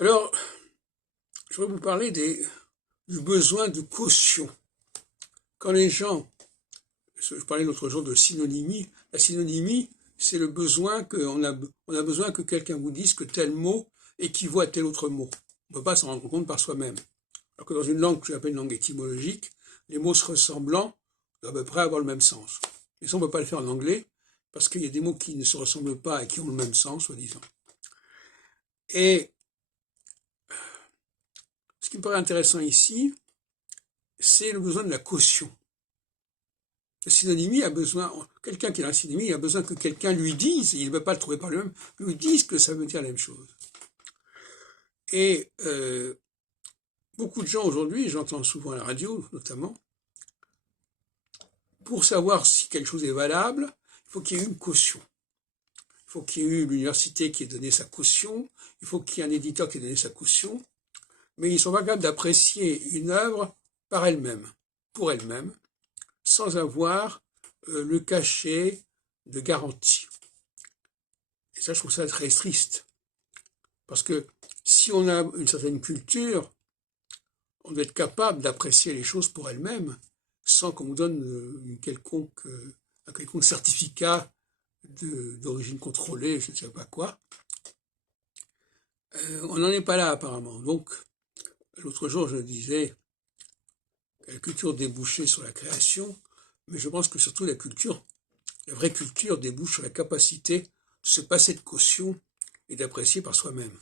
Alors, je vais vous parler du besoin de caution. Quand les gens, je parlais l'autre jour de synonymie, la synonymie, c'est le besoin on a besoin que quelqu'un vous dise que tel mot équivaut à tel autre mot. On ne peut pas s'en rendre compte par soi-même. Alors que dans une langue que j'appelle une langue étymologique, les mots se ressemblant doivent à peu près avoir le même sens. Et ça, on ne peut pas le faire en anglais, parce qu'il y a des mots qui ne se ressemblent pas et qui ont le même sens, soi-disant. Et ce qui me paraît intéressant ici, c'est le besoin de la caution. La synonymie a besoin, quelqu'un qui est dans la synonymie a besoin que quelqu'un lui dise, il ne veut pas le trouver par lui-même, lui dise que ça veut dire la même chose. Et beaucoup de gens aujourd'hui, j'entends souvent à la radio notamment, pour savoir si quelque chose est valable, il faut qu'il y ait une caution. Il faut qu'il y ait eu l'université qui ait donné sa caution, il faut qu'il y ait un éditeur qui ait donné sa caution, mais ils ne sont pas capables d'apprécier une œuvre par elle-même, pour elle-même, sans avoir le cachet de garantie. Et ça, je trouve ça très triste. Parce que si on a une certaine culture, on doit être capable d'apprécier les choses pour elles-mêmes, sans qu'on nous donne un quelconque certificat d'origine contrôlée, je ne sais pas quoi. On n'en est pas là apparemment. Donc, l'autre jour, je disais que la culture débouchait sur la création, mais je pense que surtout la vraie culture débouche sur la capacité de se passer de caution et d'apprécier par soi-même.